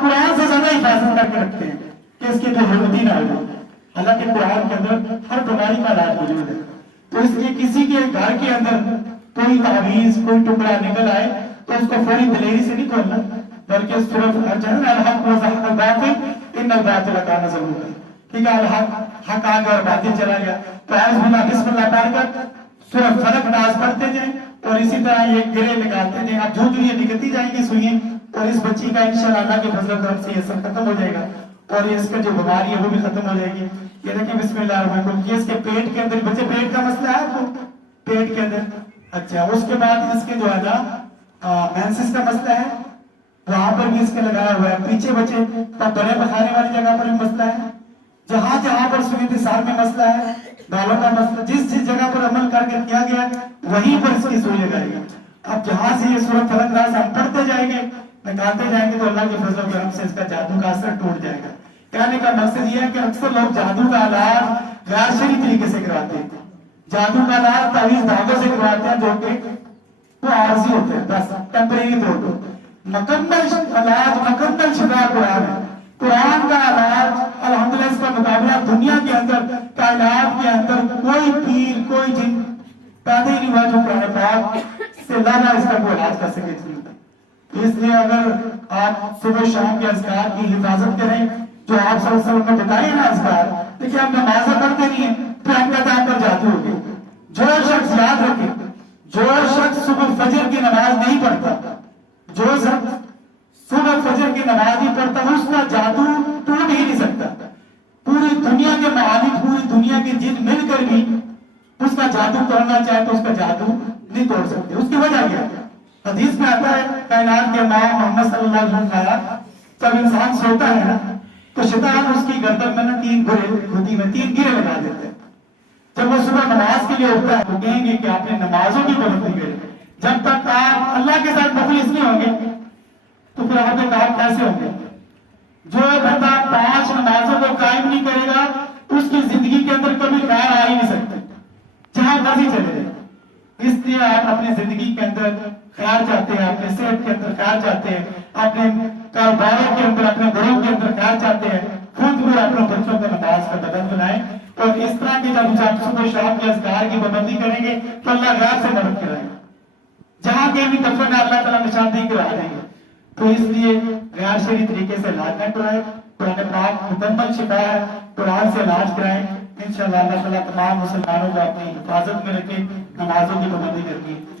قرآن سے زیادہ حفاظت کر کے رکھتے ہیں کہ اس کی کوئی ہرمتی نہ ہو جائے۔ حالانکہ قرآن کے اندر ہر بیماری کا علاج موجود ہے، تو اس لیے کسی کے گھر کے اندر کوئی تعویذ کوئی ٹکڑا نکل آئے تو اس کو فوری دلیری سے نہیں کھولنا، بلکہ صرف الحق وزحق الباطل ان الباطل کان زہوقا، ٹھیک ہے، حق آ گیا اور باطل چلا گیا، تو اعوذ باللہ بسم اللہ پڑھ کر سورہ فلق ناز پڑھتے جائیں اور اسی طرح یہ گرے نکالتے جائیں۔ اب جو یہ نکلتی جائیں گی سوئیں، اور اس بچی کا انشاءاللہ اللہ کے فضل و کرم سے یہ سب ختم ہو جائے گا اور اس کا جو بیماری ہے وہ بھی ختم ہو جائے گی۔ یہ دیکھیں بسم اللہ الرحمن الرحیم، یہ اس کے پیٹ کے اندر، بچے پیٹ کا مسئلہ ہے آپ کو پیٹ کے اندر، اچھا اس کے بعد اس کے جو ہے نا مینسس کا مسئلہ ہے، وہاں پر بھی اس کے لگایا ہوا ہے، پیچھے بچے بڑے بخانے والی جگہ پر بھی مسئلہ ہے، جہاں جہاں پر سوئیں سال میں مسئلہ ہے، بالوں کا مسئلہ، جس جس جگہ پر عمل کر کے کیا گیا وہیں پر اس کی سوئی لگائے گی۔ اب جہاں سے یہ سورۃ فلق ناز ہم پڑھتے جائیں گے نکالتے جائیں گے تو اللہ کے فضل و کرم سے اس کا جادو کا اثر ٹوٹ جائے گا۔ کہنے کا مقصد یہ ہے کہ اکثر لوگ جادو کا علاج غیر شرعی طریقے سے کراتے ہیں، جادو کا علاج تعویذ دھاگوں سے کرواتے ہیں جو کہ وہ عارضی ہوتے ہیں، بس ٹیمپریری طور پر۔ مکمل علاج مکمل شفا قرآن ہے، قرآن کا علاج الحمدللہ اس کا مقابلہ دنیا کے اندر کائنات کے اندر کوئی پیر کوئی جن پیدا ہی نہیں ہوا جو قرآن پاک سے لانا اس کا کوئی علاج کر سکے۔ اس لیے اگر آپ صبح شام کے اذکار کی حفاظت کریں جو آپ صلی اللہ علیہ وسلم نے بتائے نا اذکار، دیکھیں ہم نمازیں پڑھتے نہیں ہیں پھر ہم کہتے ہیں پر جادو ہو گئی۔ جو شخص یاد رکھے، جو شخص صبح فجر کی نماز نہیں پڑھتا، جو شخص صبح فجر کی نماز نہیں پڑھتا، اس کا جادو ٹوٹ ہی نہیں سکتا۔ پوری دنیا کے معالم پوری دنیا کے جن مل کر بھی اس کا جادو توڑنا چاہے تو اس کا جادو نہیں توڑ سکتے۔ اس کی وجہ کیا ہے؟ حدیث میں آتا ہے کائنات کے امام محمد صلی اللہ علیہ وسلم نے جب انسان سوتا ہے نا تو شیطان اس کی گردن میں نا تین گرے لگا دیتے ہیں۔ جب وہ صبح نماز کے لیے اٹھتا ہے تو کہیں گے کہ آپ نے نمازوں کی پابندی کرے، جب تک آپ اللہ کے ساتھ مخلص نہیں ہوں گے تو پھر آپ کے کام کیسے ہوں گے؟ جو بندہ 5 نمازوں کو قائم نہیں کرے گا اس کی زندگی کے اندر کبھی خیر آ ہی نہیں سکتے، جہاں مرضی چلے جائے۔ اس لیے آپ اپنی زندگی کے اندر خیر چاہتے ہیں، اپنے صحت کے اندر خیر چاہتے ہیں، اپنے کاروباروں کے اندر اپنے گھروں کے اندر خیر چاہتے ہیں، خود بھی اپنے بچوں کو نماز کا بدل بنائیں اور اس طرح کی جب آپ صبح شام کے اذکار کی پابندی کریں گے تو اللہ غیر سے مدد کرائے گا، جہاں کے بھی دفن ہے اللہ تعالیٰ نشاندہی کرا دیں گے۔ تو اس لیے غیر شرعی طریقے سے علاج نہ کرائیں، قرآن پاک مکمل شفا ہے، قرآن سے علاج کرائیں، انشاءاللہ اللہ تعالیٰ تمام مسلمانوں کو اپنی حفاظت میں رکھے، نمازوں کی پابندی کرتی ہے۔